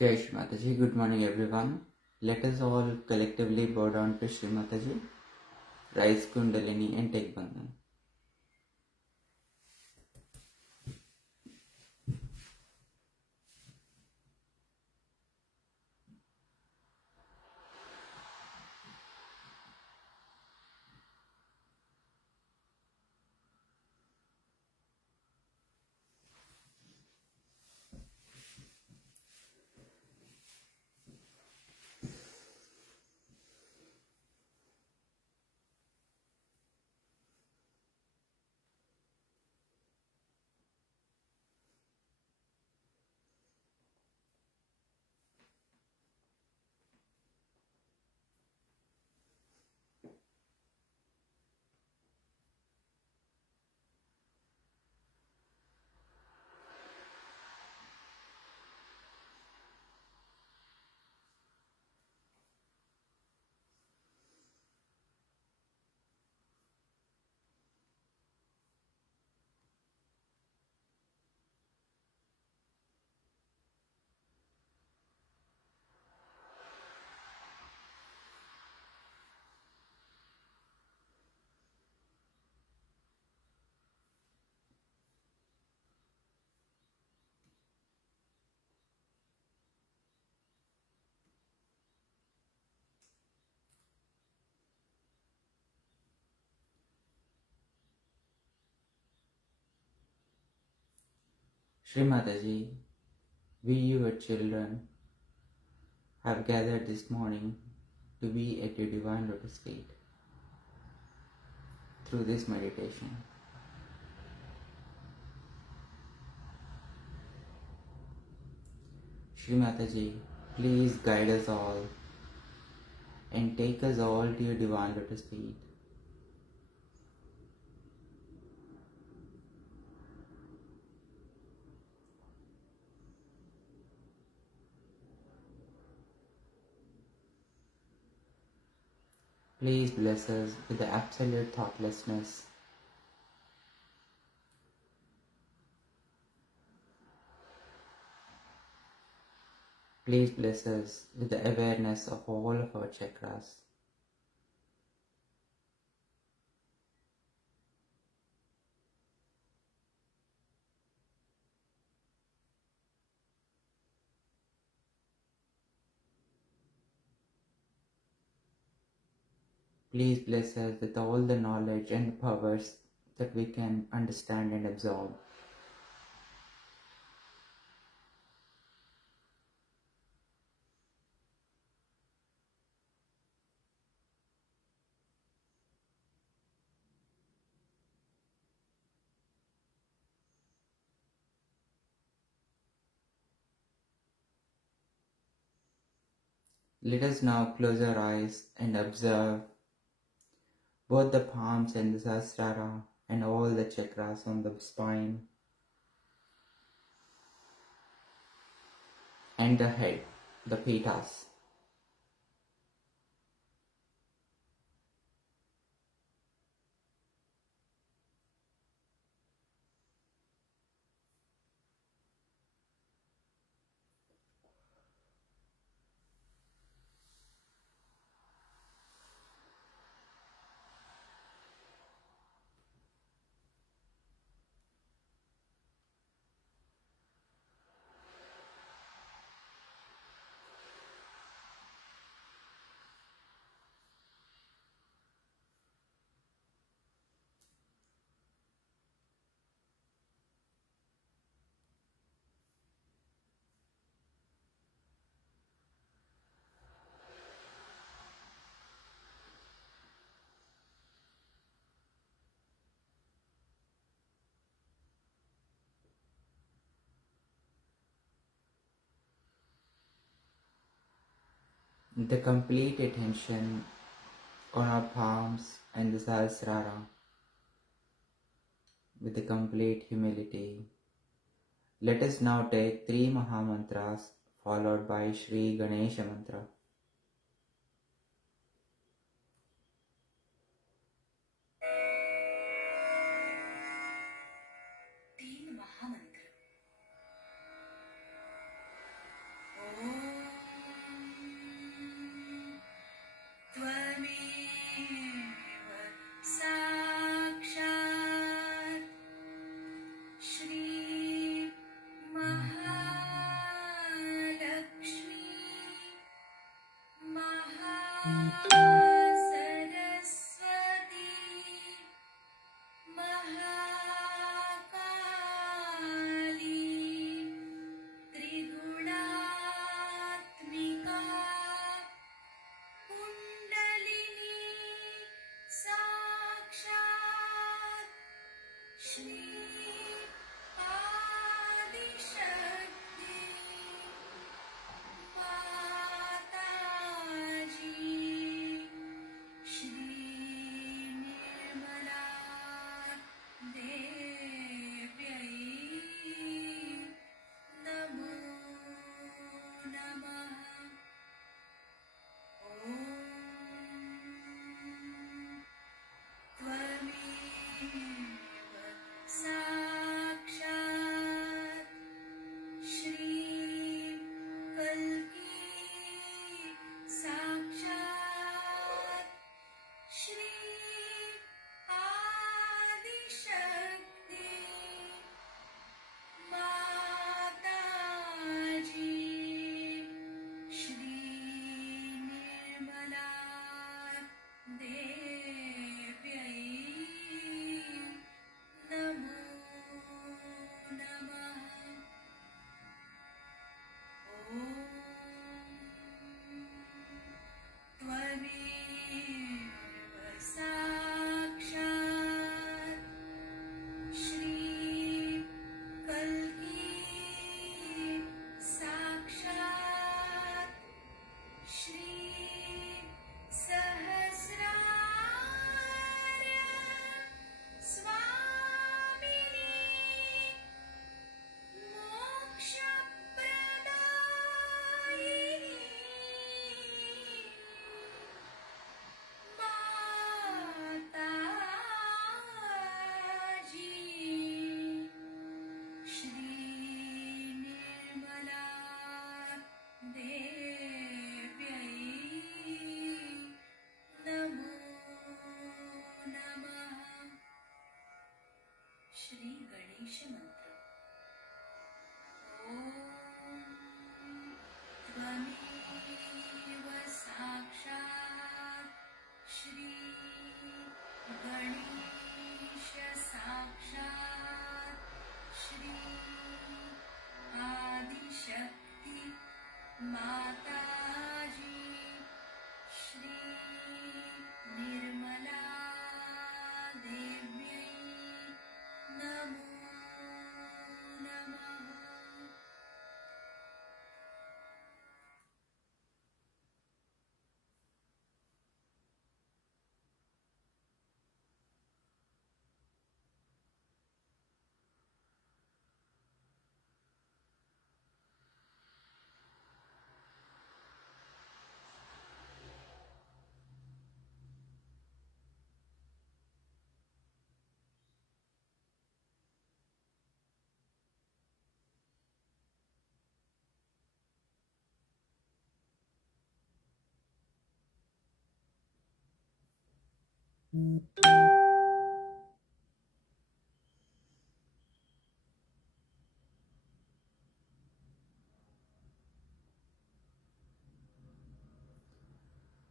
Jai Shri Mataji, good morning everyone. Let us all collectively bow down to Shri Mataji, rise Kundalini and take Bandhan. Shri Mataji, we your children have gathered this morning to be at your divine lotus feet through this meditation. Shri Mataji, please guide us all and take us all to your divine lotus feet. Please bless us with the absolute thoughtlessness. Please bless us with the awareness of all of our chakras. Please bless us with all the knowledge and powers that we can understand and absorb. Let us now close our eyes and observe both the palms and the Sahasrara and all the chakras on the spine and the head, the pitas. The complete attention on our palms and the Sahasrara with the complete humility. Let us now take 3 Mahamantras followed by Shri Ganesha Mantra.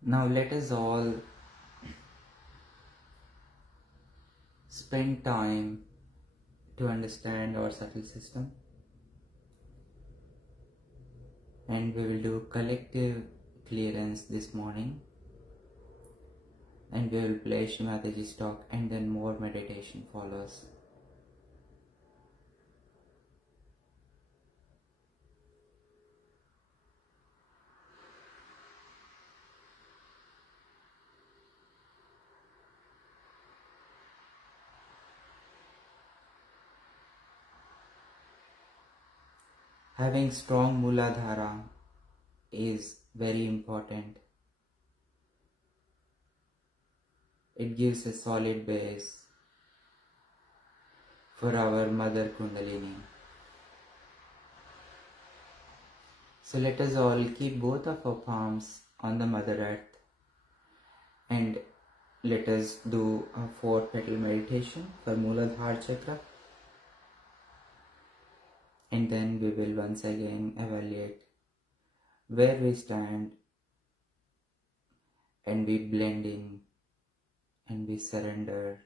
Now let us all spend time to understand our subtle system, and we will do collective clearance this morning, and we will play Shri Mataji's talk, and then more meditation follows. Having strong Muladhara is very important. It gives a solid base for our mother Kundalini. So let us all keep both of our palms on the Mother Earth, and let us do a 4-petal meditation for Muladhara chakra, and then we will once again evaluate where we stand and we blend in and we surrender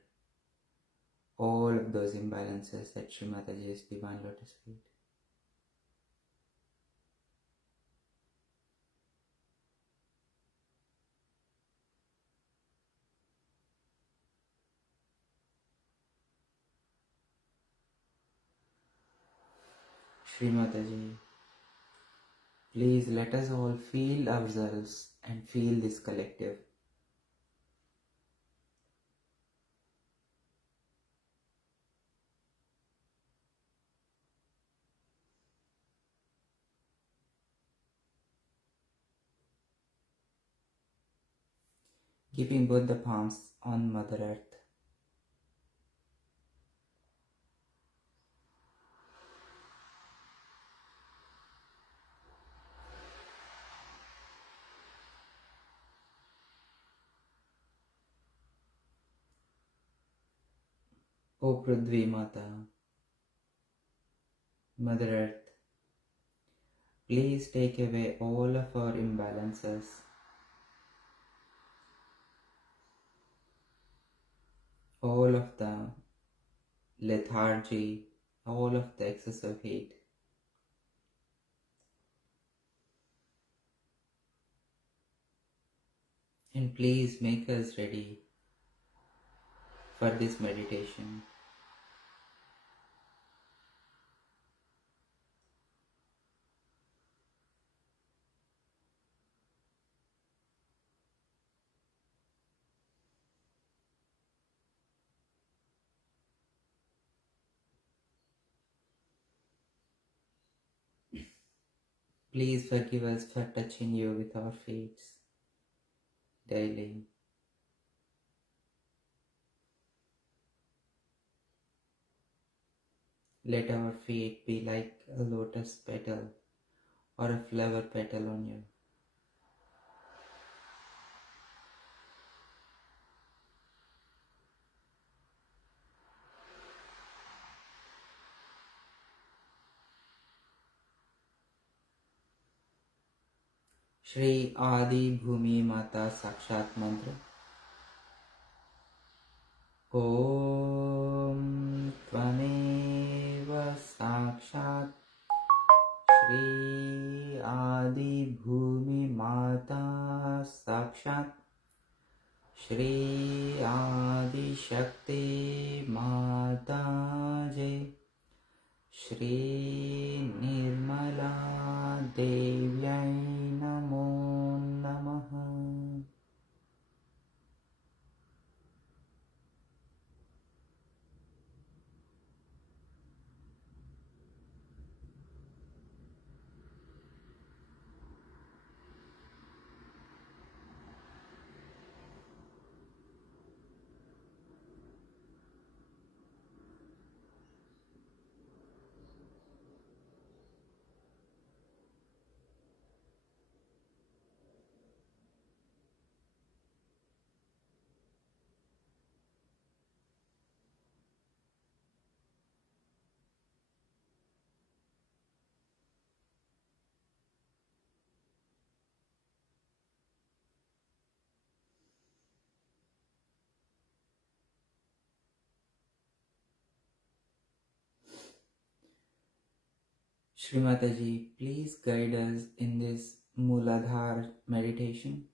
all of those imbalances at Shri Mataji's Divine Lotus feet. Shri Mataji, please let us all feel ourselves and feel this collective. Keeping both the palms on Mother Earth. O Prithvi Mata, Mother Earth, please take away all of our imbalances, all of the lethargy, all of the excessive heat. And please make us ready for this meditation. Please forgive us for touching you with our feet daily. Let our feet be like a lotus petal or a flower petal on you. Shri Adi Bhumi Mata Sakshat Mantra. Om Tvameva Sakshat Shri Adi Bhumi Mata Sakshat Shri Adi Shakti Mataji Shri Nirmala Devyai Namo Namaha. Shri Mataji, please guide us in this Mooladhara meditation.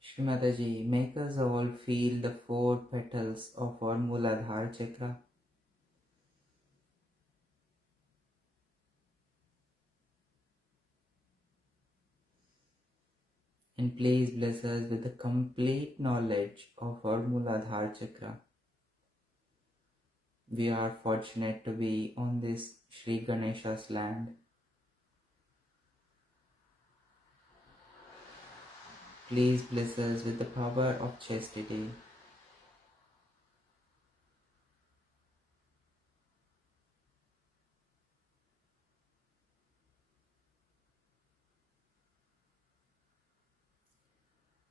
Shri Mataji, make us all feel the 4 petals of our Mooladhara chakra. And please bless us with the complete knowledge of our Mooladhara chakra. We are fortunate to be on this Shri Ganesha's land. Please bless us with the power of chastity.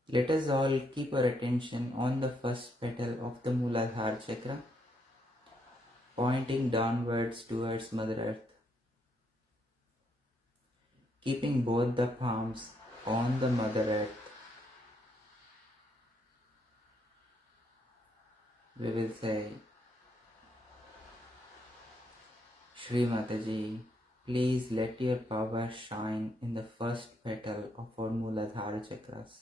Let us all keep our attention on the first petal of the Muladhara chakra, pointing downwards towards Mother Earth. Keeping both the palms on the Mother Earth, we will say, Shri Mataji, please let your power shine in the first petal of our Muladhara chakras.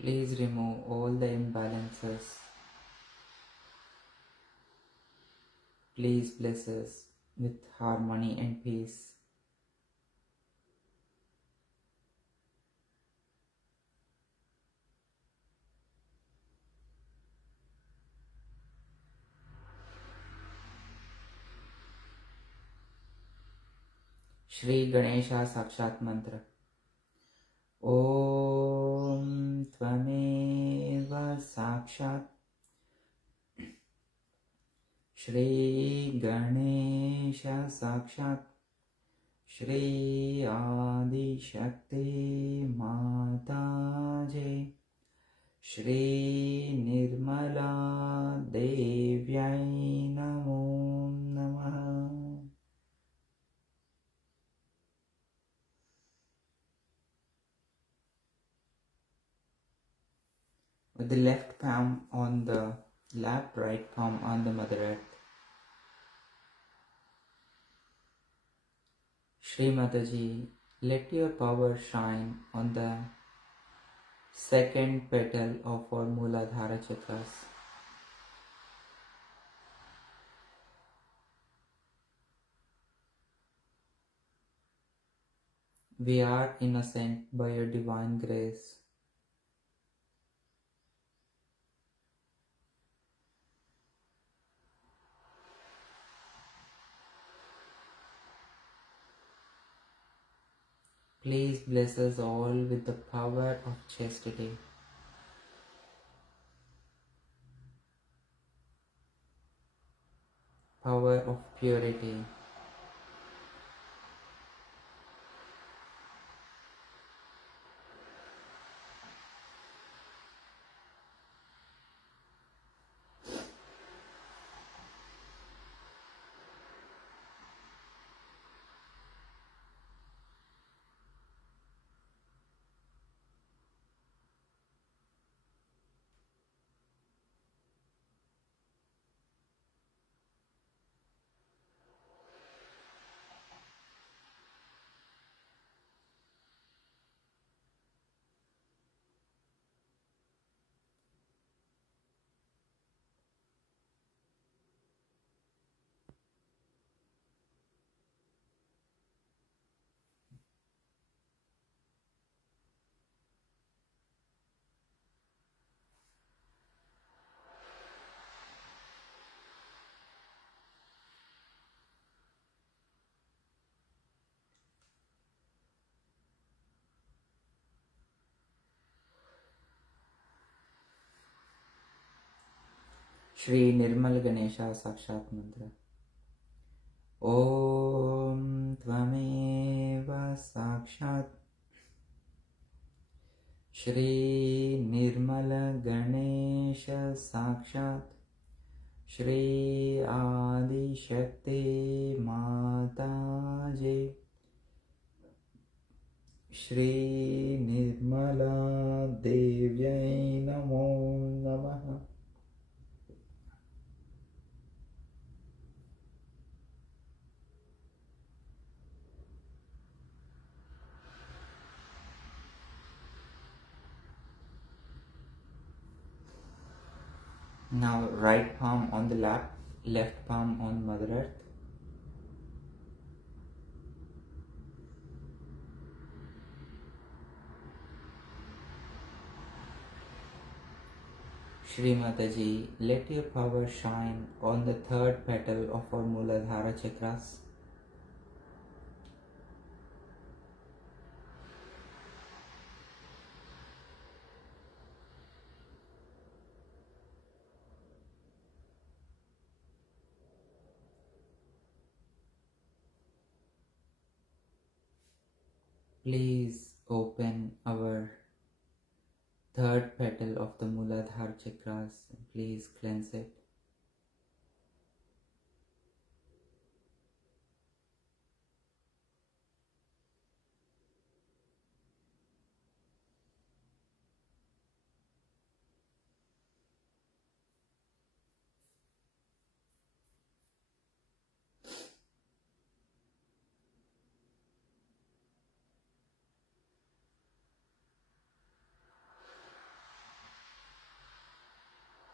Please remove all the imbalances. Please bless us with harmony and peace. Shri Ganesha Sakshat Mantra. Om Tvameva Sakshat Shri Ganesha Sakshat Shri Adi Shakti Mataji Shri Nirmala Devyai Namo Namaha. With the left palm on the lap, right palm on the Mother Earth. Shri Mataji, let your power shine on the second petal of our Muladhara chakras. We are innocent by your divine grace. Please bless us all with the power of chastity. Power of purity. Shri Nirmal Ganesha Sakshat Mantra. Om Tvameva Sakshat Shri Nirmal Ganesha Sakshat Shri Adi Shakti Mataji Shri Nirmala Devyai Namo Namaha. Now right palm on the lap, left palm on Mother Earth. Shri Mataji, let your power shine on the third petal of our Muladhara chakras. Please open our third petal of the Muladhara chakras and please cleanse it.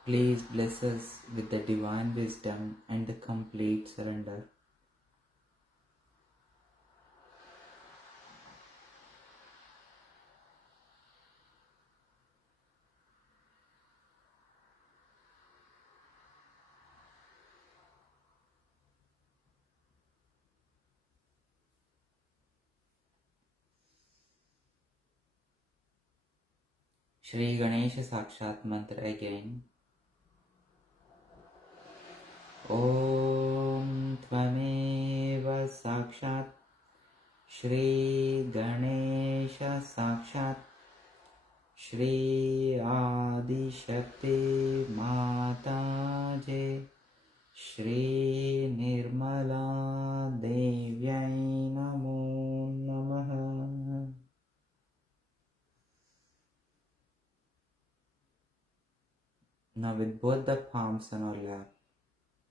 Please bless us with the divine wisdom and the complete surrender. Shri Ganesha Sakshat Mantra again. Om Tvameva Sakshat Shri Ganesha Sakshat Shri Adi Shakti Mataji Shri Nirmala Devyai Namo Namaha. Now with both the palms on our lap,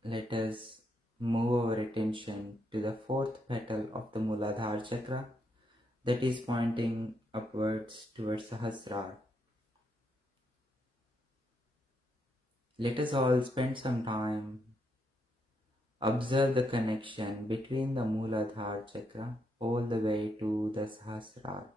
let us move our attention to the fourth petal of the Muladhara chakra that is pointing upwards towards Sahasrara. Let us all spend some time observe the connection between the Muladhara chakra all the way to the Sahasrara.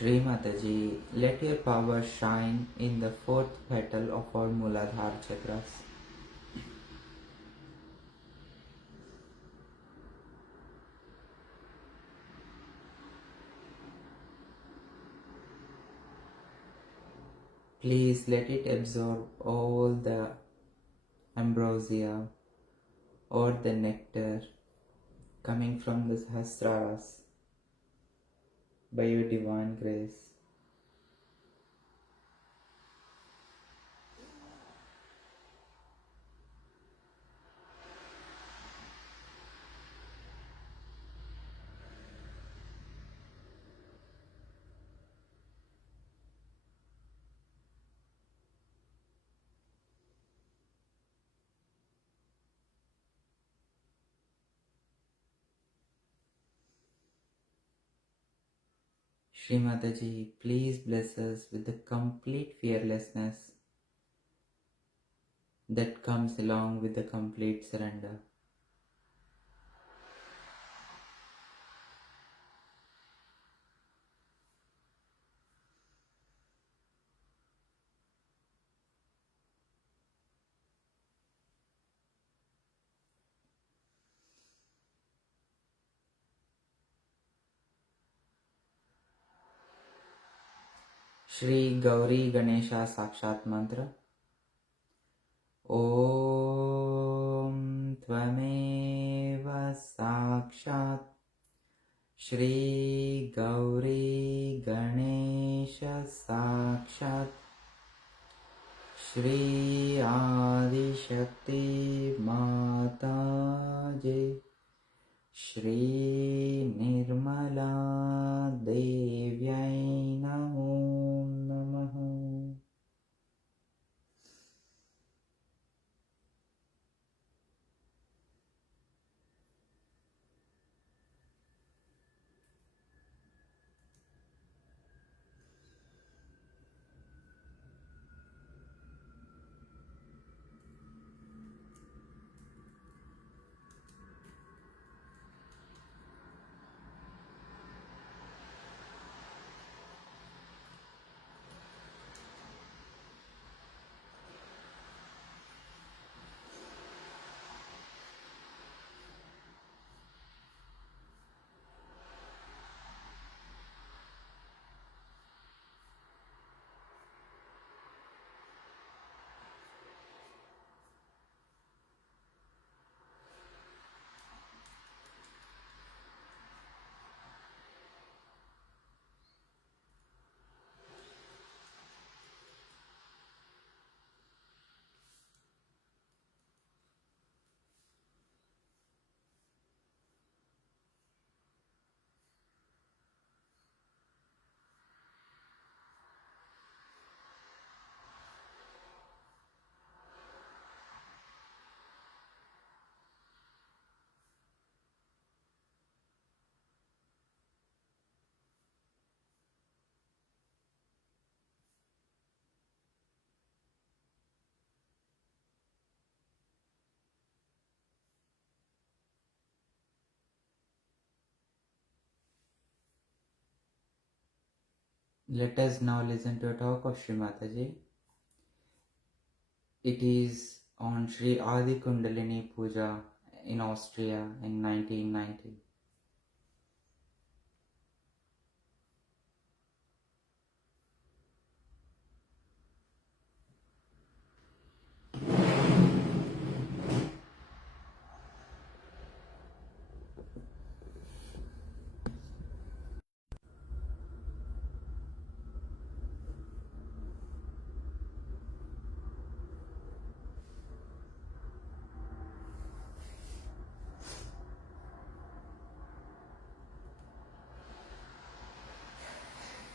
Shri Mataji, let your power shine in the fourth petal of our Muladhara chakras. Please let it absorb all the ambrosia or the nectar coming from the Sahasraras by your divine grace. Shri Mataji, please bless us with the complete fearlessness that comes along with the complete surrender. Shri Gauri Ganesha Sakshat Mantra. Om Tvameva Sakshat Shri Gauri Ganesha Sakshat Shri Adi Shakti Mataji Shri Nirmala Devyai Namo Namaha. Let us now listen to a talk of Shri Mataji. It is on Shri Adi Kundalini Puja in Austria in 1990.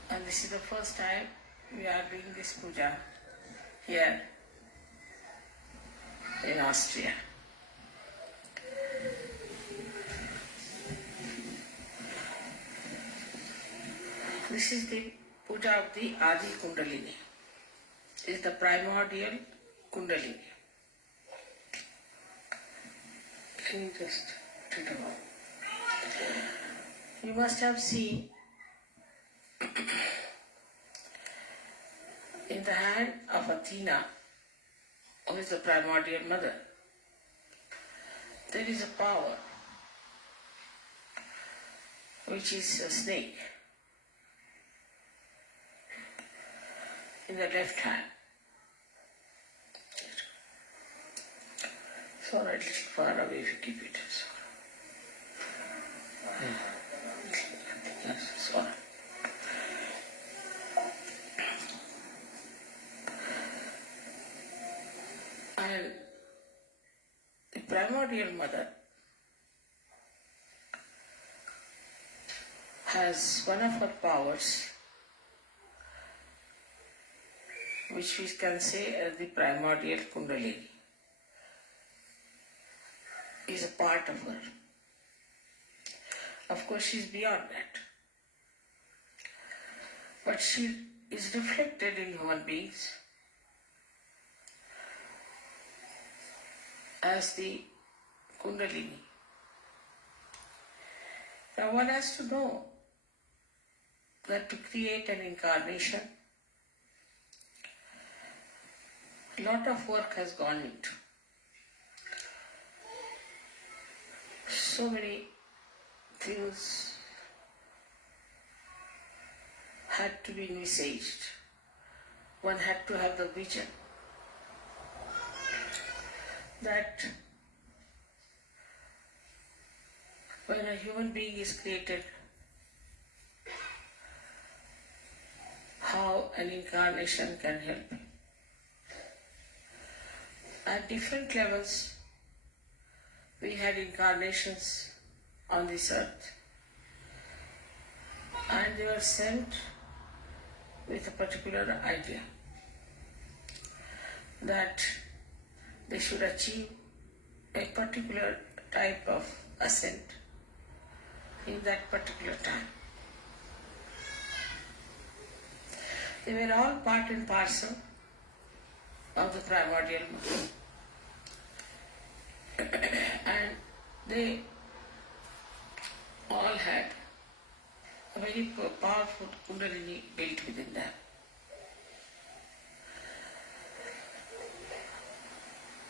And this is the first time we are doing this puja here in Austria. This is the puja of the Adi Kundalini. It is the primordial Kundalini. Can you just turn it on? You must have seen in the hand of Athena, who is the primordial mother, there is a power which is a snake in the left hand. So a little far away if you keep it. So. And the primordial mother has one of her powers, which we can say as the primordial Kundalini, is a part of her. Of course, she is beyond that. But she is reflected in human beings as the Kundalini. Now one has to know that to create an incarnation, a lot of work has gone into. So many things had to be envisaged. One had to have the vision that when a human being is created, how an incarnation can help. At different levels, we had incarnations on this earth, and they were sent with a particular idea that they should achieve a particular type of ascent in that particular time. They were all part and parcel of the primordial mother. And they all had a very powerful Kundalini built within them.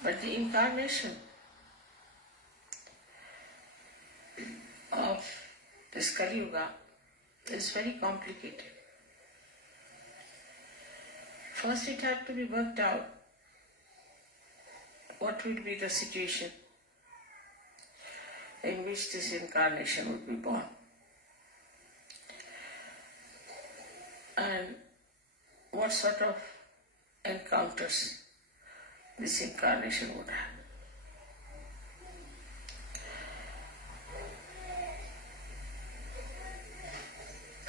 But the incarnation of this Kali Yuga is very complicated. First it had to be worked out what will be the situation in which this incarnation would be born. And what sort of encounters this incarnation would have.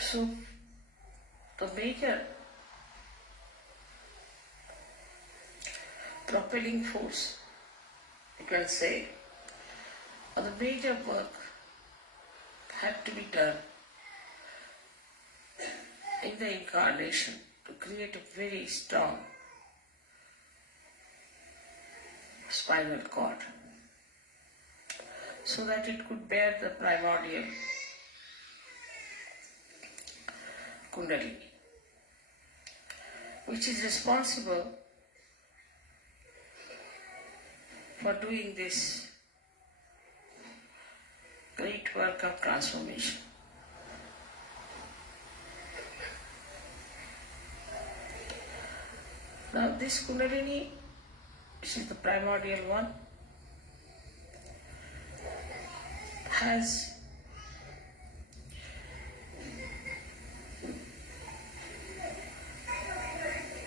So, the major propelling force, you can say, or the major work had to be done in the incarnation to create a very strong spinal cord so that it could bear the primordial Kundalini. which is responsible for doing this great work of transformation. Now this Kundalini, which is the primordial one, has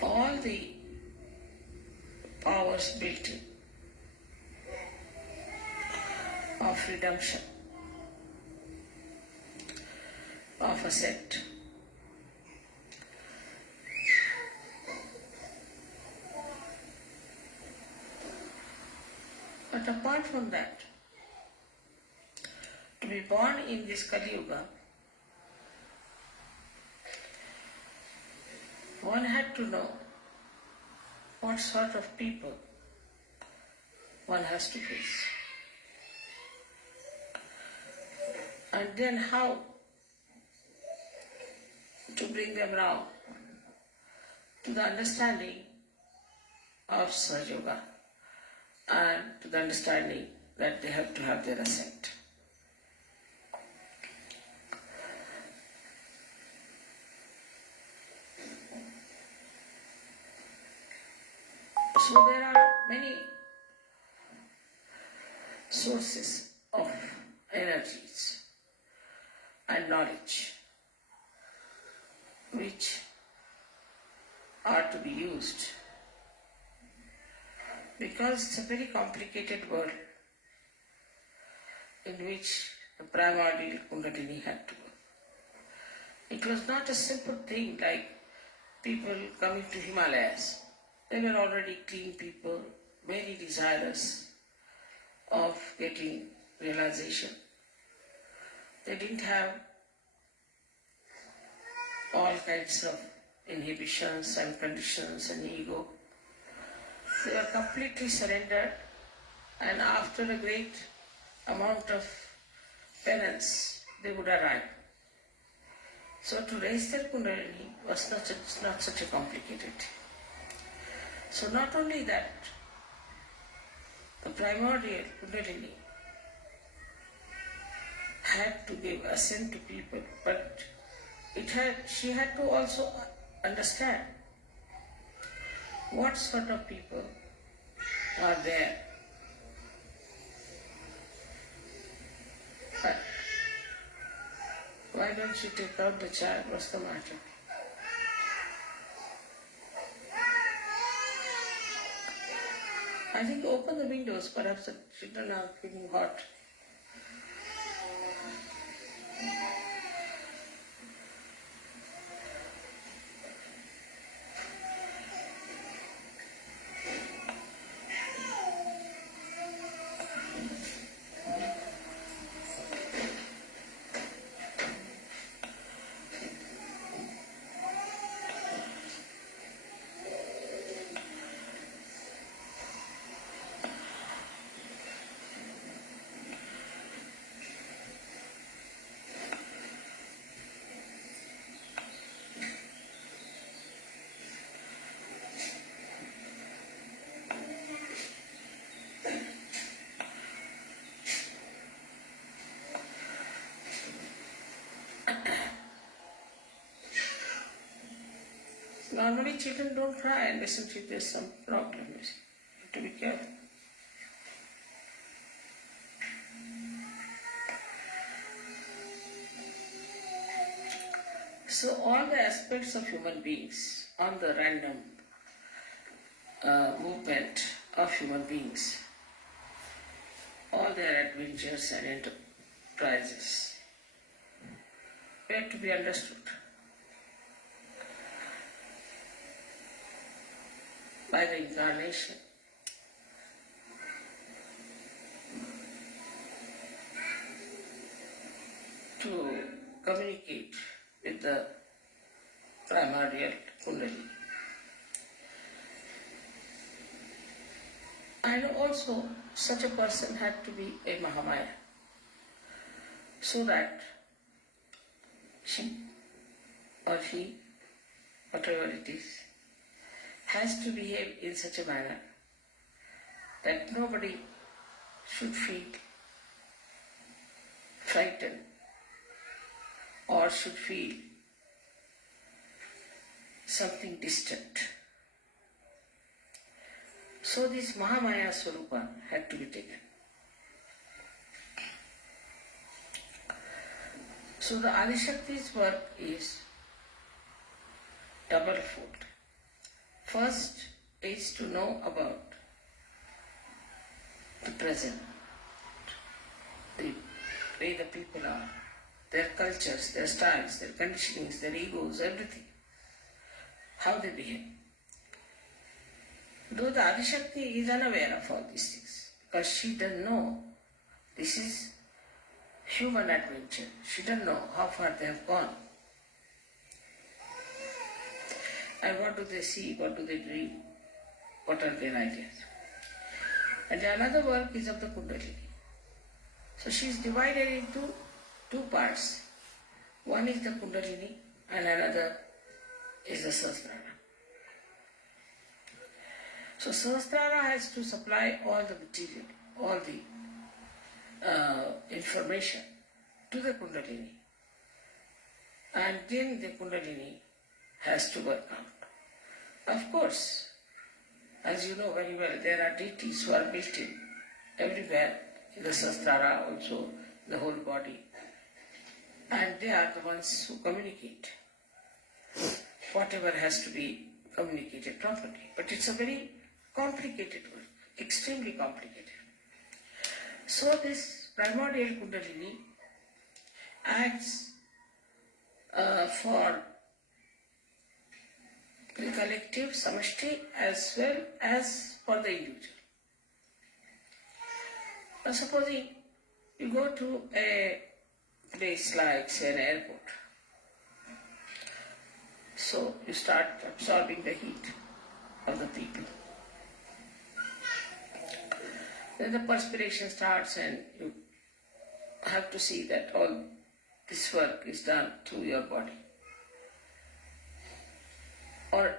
all the powers built in of redemption, of ascent. But apart from that, to be born in this Kali Yuga, one had to know what sort of people one has to face, and then how to bring them round to the understanding of Sahaja Yoga and to the understanding that they have to have their ascent. So there are many sources of energies and knowledge which are to be used, because it's a very complicated world in which the primordial Kundalini had to work. It was not a simple thing like people coming to Himalayas. They were already clean people, very desirous of getting realization. They didn't have all kinds of inhibitions and conditions and ego. They were completely surrendered, and after a great amount of penance, they would arrive. So to raise their Kundalini was not such a complicated thing. So not only that, the primordial Kundalini had to give ascent to people, but she had to also understand what sort of people are there. But why don't you take out the child? What's the matter? I think open the windows, perhaps the children are feeling hot. Normally children don't cry unless there's some problem. You have to be careful. So all the aspects of human beings, on the random movement of human beings, all their adventures and enterprises were to be understood by the incarnation. To communicate with the primordial Kundalini. And also such a person had to be a Mahamaya, so that she or he, whatever it is, has to behave in such a manner that nobody should feel frightened or should feel something distant. So this Mahamaya Swarupa had to be taken. So the Adishakti's work is double-fold. First is to know about the present, the way the people are, their cultures, their styles, their conditionings, their egos, everything, how they behave. Though the Adishakti is unaware of all these things, because she doesn't know this is human adventure. She doesn't know how far they have gone. And what do they see, what do they dream, what are their ideas. And another work is of the Kundalini. So she is divided into two parts. One is the Kundalini and another is the Sahasrara. So Sahasrara has to supply all the material, all the information to the Kundalini. And then the Kundalini has to work out. Of course, as you know very well, there are deities who are built in everywhere, in the Sahasrara also, the whole body. And they are the ones who communicate whatever has to be communicated properly. But it's a very complicated work, extremely complicated. So this primordial Kundalini acts for the collective samashti as well as for the individual. Now supposing you go to a place like, say, an airport. So you start absorbing the heat of the people. Then the perspiration starts and you have to see that all this work is done through your body. Or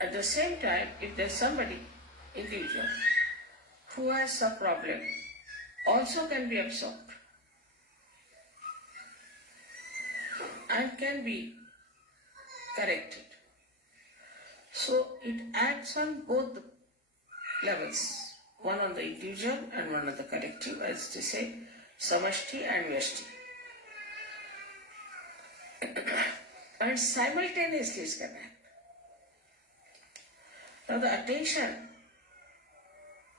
at the same time, if there's somebody, individual, who has some problem, also can be absorbed and can be corrected. So it acts on both the levels, one on the individual and one on the collective, as they say, samashti and vyashti. And simultaneously it can happen. Now the attention,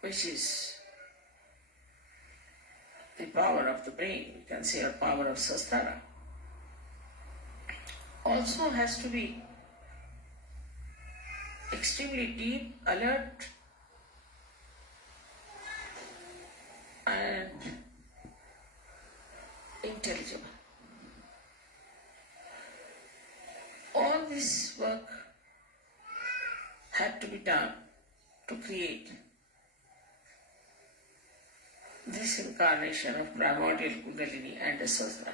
which is the power of the brain, we can say, or power of Sahasrara, also has to be extremely deep, alert, and intelligible. All this work had to be done to create this incarnation of primordial Kundalini and the Sahasrara.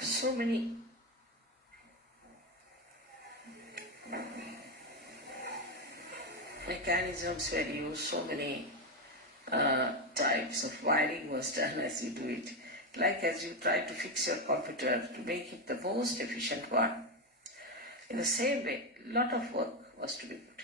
So many mechanisms were used, so many types of wiring was done as you do it. Like as you try to fix your computer to make it the most efficient one. In the same way, a lot of work was to be put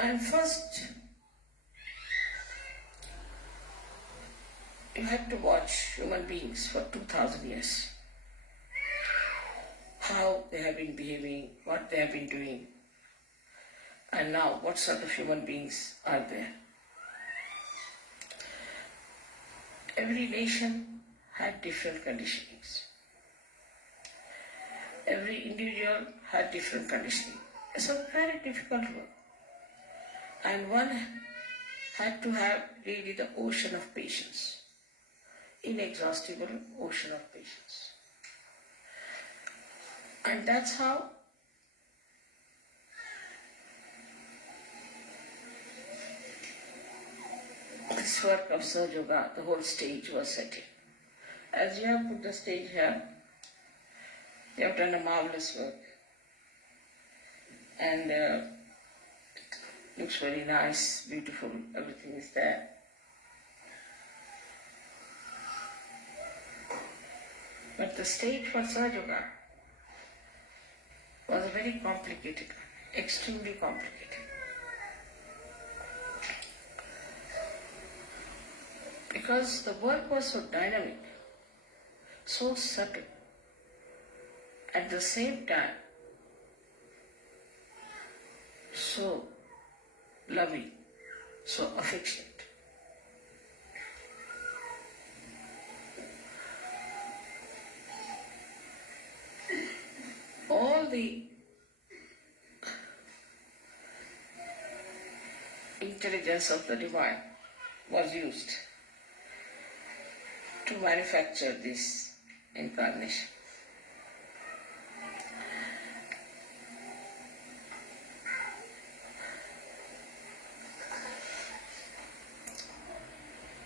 in. And first, you have to watch human beings for 2000 years. How they have been behaving, what they have been doing. And now, what sort of human beings are there? Every nation had different conditionings. Every individual had different conditioning. It's a very difficult work. And one had to have really the ocean of patience, inexhaustible ocean of patience. And that's how this work of Sahaja, the whole stage was setting. As you have put the stage here, you have done a marvelous work. And looks very nice, beautiful, everything is there. But the stage for Sahaja was a very complicated one, extremely complicated. Because the work was so dynamic, so subtle, at the same time, so loving, so affectionate. All the intelligence of the divine was used to manufacture this incarnation.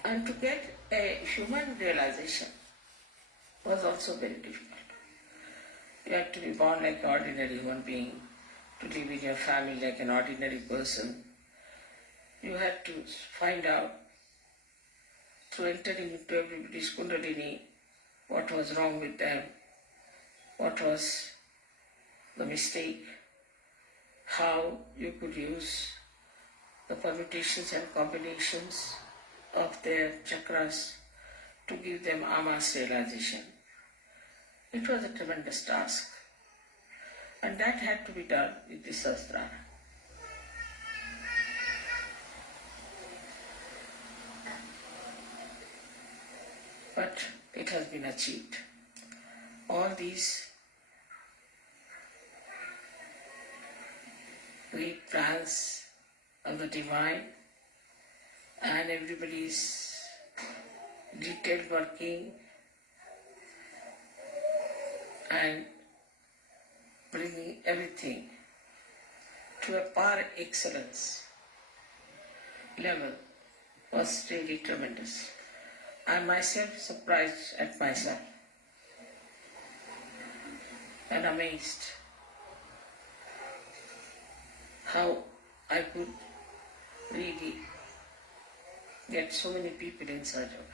And to get a human realization was also very difficult. You had to be born like an ordinary human being, to live in your family like an ordinary person. You had to find out, through entering into everybody's Kundalini, what was wrong with them, what was the mistake, how you could use the permutations and combinations of their chakras to give them amas realization. It was a tremendous task, and that had to be done with the Sahasrara. But it has been achieved. All these great plans of the divine and everybody's detailed working and bringing everything to a par excellence level was really tremendous. I am myself surprised at myself and amazed how I could really get so many people in Sahaja.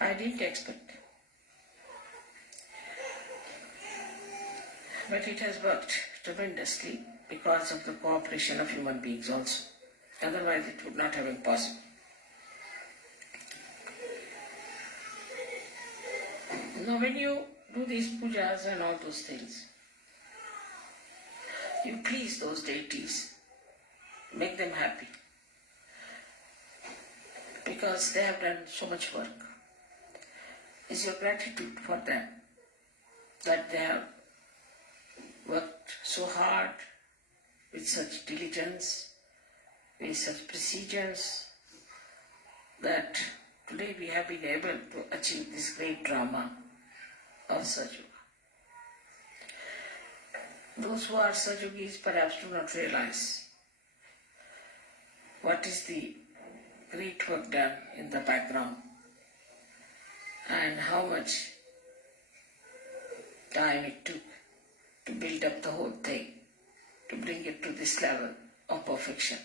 I didn't expect, but it has worked tremendously because of the cooperation of human beings also. Otherwise it would not have been possible. Now when you do these pujas and all those things, you please those deities, make them happy, because they have done so much work. It's your gratitude for them, that they have worked so hard with such diligence, with such procedures, that today we have been able to achieve this great drama of Sahaja. Those who are Sahajogis perhaps do not realize what is the great work done in the background and how much time it took to build up the whole thing, to bring it to this level of perfection.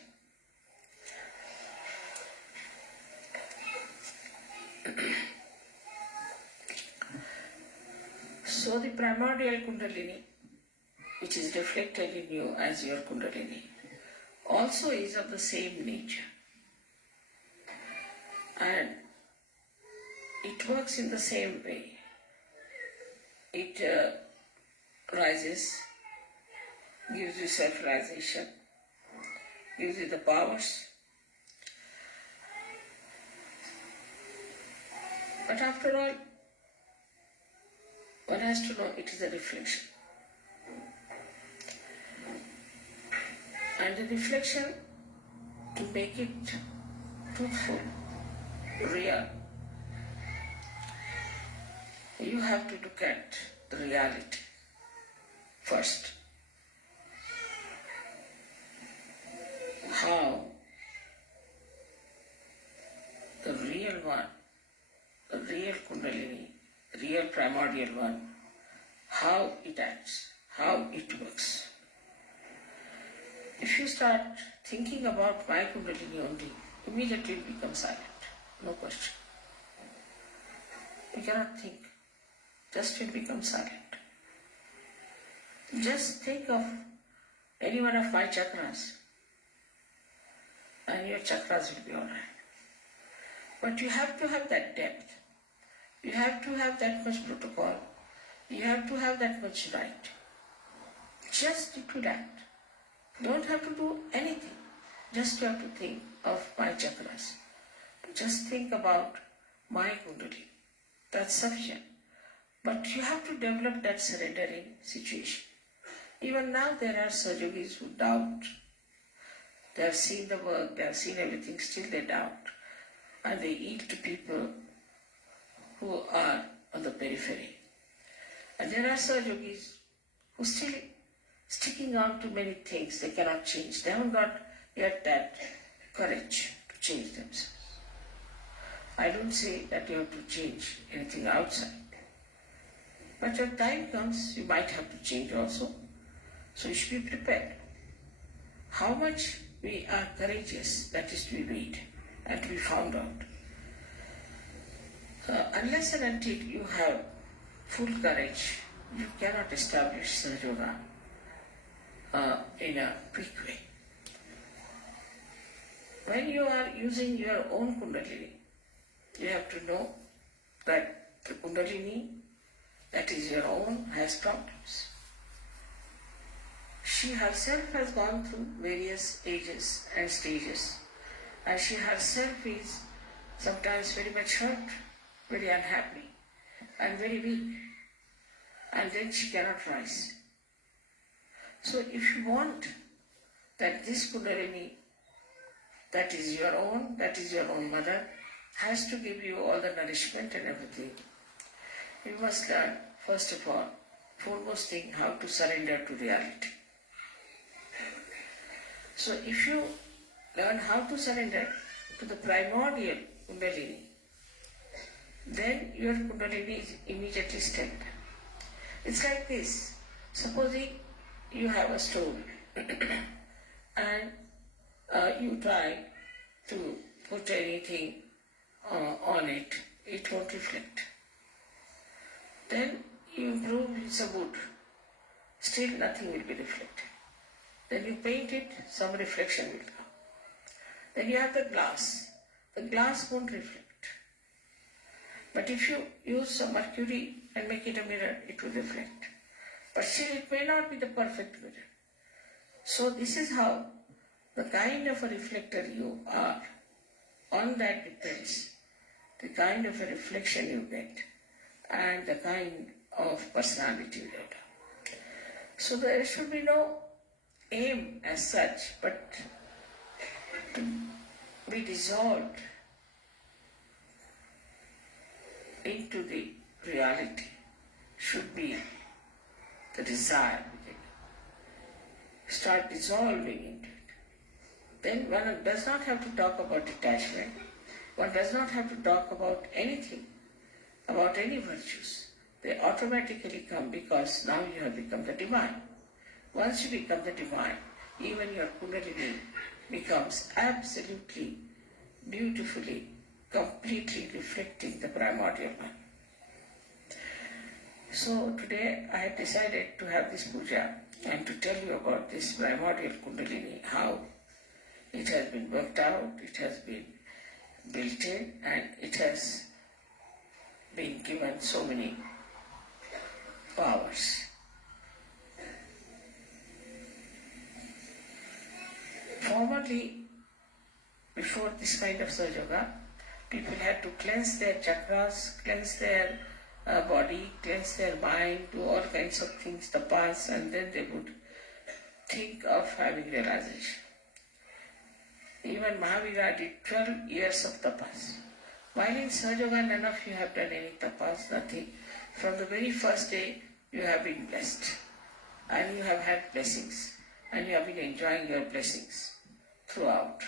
So the primordial Kundalini, which is reflected in you as your Kundalini, also is of the same nature. And it works in the same way. It rises, gives you self-realization, gives you the powers. But after all, one has to know it is a reflection. And the reflection, to make it truthful, real, you have to look at the reality first. how the real one, the real Kundalini, the real primordial one, how it acts, how it works. If you start thinking about my Kundalini only, immediately it becomes silent, no question. You cannot think, just it becomes silent. Just think of any one of my chakras and your chakras will be alright. But you have to have that depth. You have to have that much protocol. You have to have that much right. Just to that. Don't have to do anything. Just you have to think of my chakras. Just think about my Kundalini. That's sufficient. But you have to develop that surrendering situation. Even now there are Sahajogis who doubt. They have seen the work, they have seen everything, still they doubt. And they yield to people who are on the periphery. And there are Sahajogis who still sticking on to many things they cannot change. They haven't got yet that courage to change themselves. I don't say that you have to change anything outside. But when time comes, you might have to change also. So you should be prepared. How much we are courageous, that is to be weighed and to be found out. Unless and until you have full courage, you cannot establish Sahaja in a quick way. When you are using your own Kundalini, you have to know that the Kundalini that is your own has problems. She herself has gone through various ages and stages, and she herself is sometimes very much hurt, very unhappy, and very weak, and then she cannot rise. So if you want that this Kundalini that is your own mother, has to give you all the nourishment and everything, you must learn, first of all, foremost thing, how to surrender to reality. So if you learn how to surrender to the primordial Kundalini, then your Kundalini is immediately strengthened. It's like this. Supposing you have a stone and you try to put anything on it, it won't reflect. Then you prove it's a wood, still nothing will be reflected. Then you paint it, some reflection will come. Then you have the glass won't reflect. But if you use some mercury and make it a mirror, it will reflect. But still it may not be the perfect mirror. So this is how the kind of a reflector you are, on that depends the kind of a reflection you get and the kind of personality you get. So there should be no aim as such, but to be dissolved into the reality should be the desire within you. Start dissolving into it. Then one does not have to talk about detachment. One does not have to talk about anything, about any virtues. They automatically come because now you have become the divine. Once you become the divine, even your Kundalini becomes absolutely, beautifully, completely reflecting the primordial one. So today I have decided to have this puja and to tell you about this primordial Kundalini, how it has been worked out, it has been built in, and it has been given so many powers. Formerly, before this kind of Sahaja, people had to cleanse their chakras, cleanse their body, cleanse their mind, do all kinds of things, tapas, and then they would think of having realization. Even Mahavira did 12 years of tapas. While in Sahaja, none of you have done any tapas, nothing. From the very first day, you have been blessed. And you have had blessings. And you have been enjoying your blessings throughout.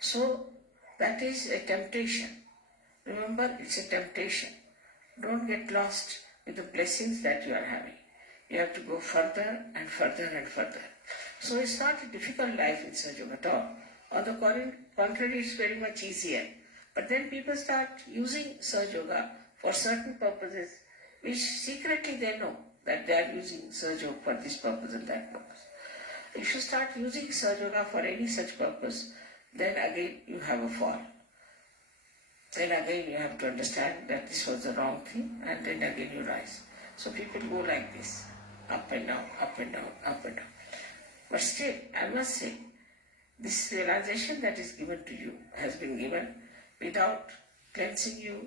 So that is a temptation. Remember, it's a temptation. Don't get lost with the blessings that you are having. You have to go further and further and further. So it's not a difficult life in Sahaja Yoga at all. On the contrary, it's very much easier. But then people start using Sahaja Yoga for certain purposes, which secretly they know that they are using Sahaja Yoga for this purpose and that purpose. If you start using Sahaja Yoga for any such purpose, then again you have a fall. Then again you have to understand that this was the wrong thing, and then again you rise. So people go like this, up and down, up and down, up and down. But still, I must say, this realization that is given to you has been given without cleansing you,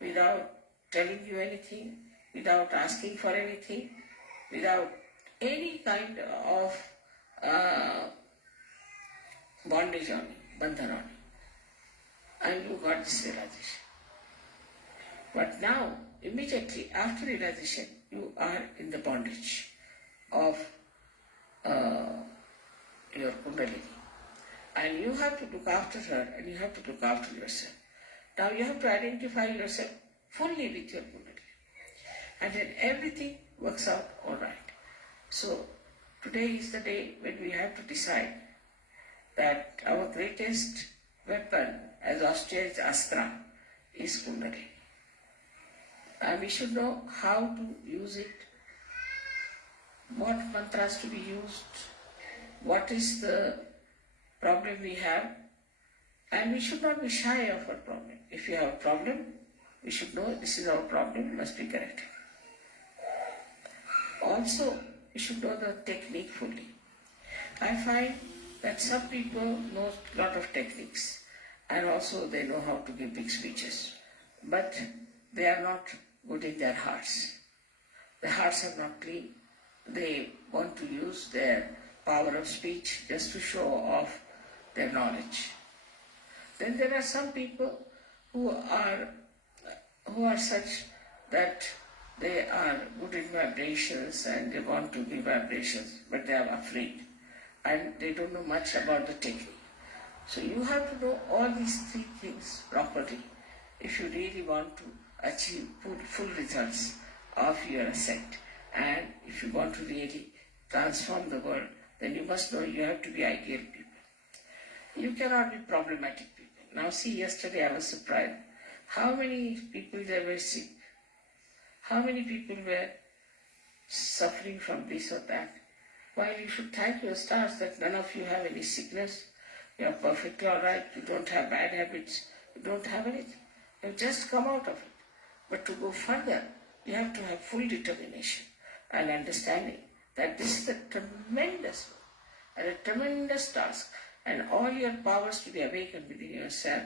without telling you anything, without asking for anything, without any kind of bondage on you, bandhan on you. And you got this realization. But now, immediately after realization, you are in the bondage of your Kundalini. And you have to look after her and you have to look after yourself. Now you have to identify yourself fully with your Kundalini. And then everything works out all right. So today is the day when we have to decide that our greatest weapon as austere as Astra is Kundalini. And we should know how to use it, what mantras to be used, what is the problem we have, and we should not be shy of our problem. If you have a problem, we should know this is our problem, must be corrected. Also, we should know the technique fully. I find that some people know a lot of techniques and also they know how to give big speeches, but they are not good in their hearts. Their hearts are not clean. They want to use their power of speech just to show off their knowledge. Then there are some people who are such that they are good in vibrations and they want to give vibrations, but they are afraid and they don't know much about the technique. So you have to know all these three things properly if you really want to achieve full results of your ascent. And if you want to really transform the world, then you must know you have to be ideal people. You cannot be problematic people. Now see, yesterday I was surprised how many people there were sick, how many people were suffering from this or that. While you should thank your stars that none of you have any sickness, you are perfectly all right, you don't have bad habits, you don't have anything. You just come out of it. But to go further, you have to have full determination and understanding that this is a tremendous work and a tremendous task, and all your powers to be awakened within yourself.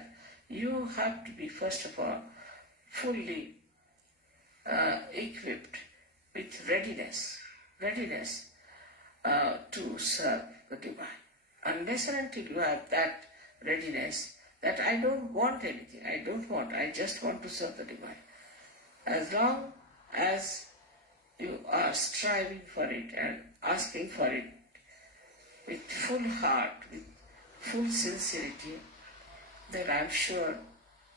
You have to be, first of all, fully equipped with readiness to serve the divine. Unless and until you have that readiness, that I don't want anything, I just want to serve the divine. As long as you are striving for it and asking for it with full heart, with full sincerity, then I am sure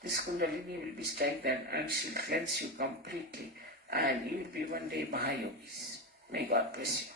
this Kundalini will be strengthened and she'll cleanse you completely and you will be one day Mahayogis. May God bless you.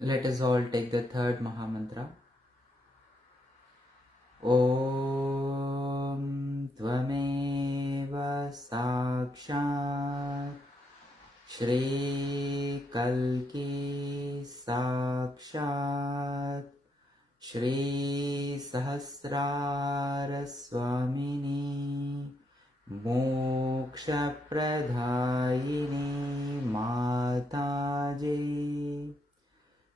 Let us all take the third Mahamantra. Om Tvameva Sakshat Shri Kalki Sakshat Shri Sahasrara Swamini Moksha Pradayini Mataji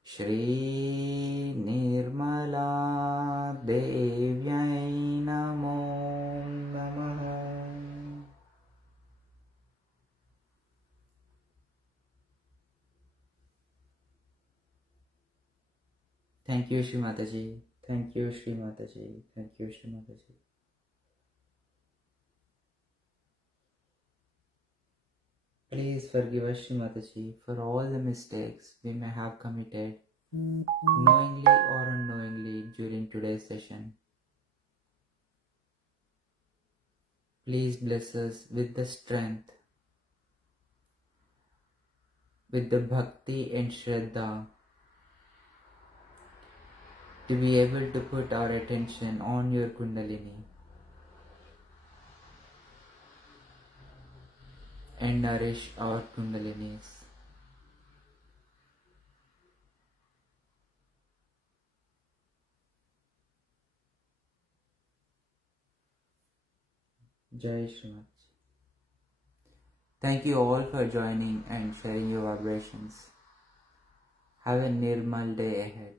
Shri Nirmala Devyai Namo Namaha. Thank you, Shri Mataji. Thank you, Shri Mataji. Thank you, Shri Mataji. Please forgive us, Shri Mataji, for all the mistakes we may have committed, knowingly or unknowingly, during today's session. Please bless us with the strength, with the bhakti and shraddha to be able to put our attention on your Kundalini and nourish our Kundalinis. Jai Shri Mataji. Thank you all for joining and sharing your vibrations. Have a Nirmal day ahead.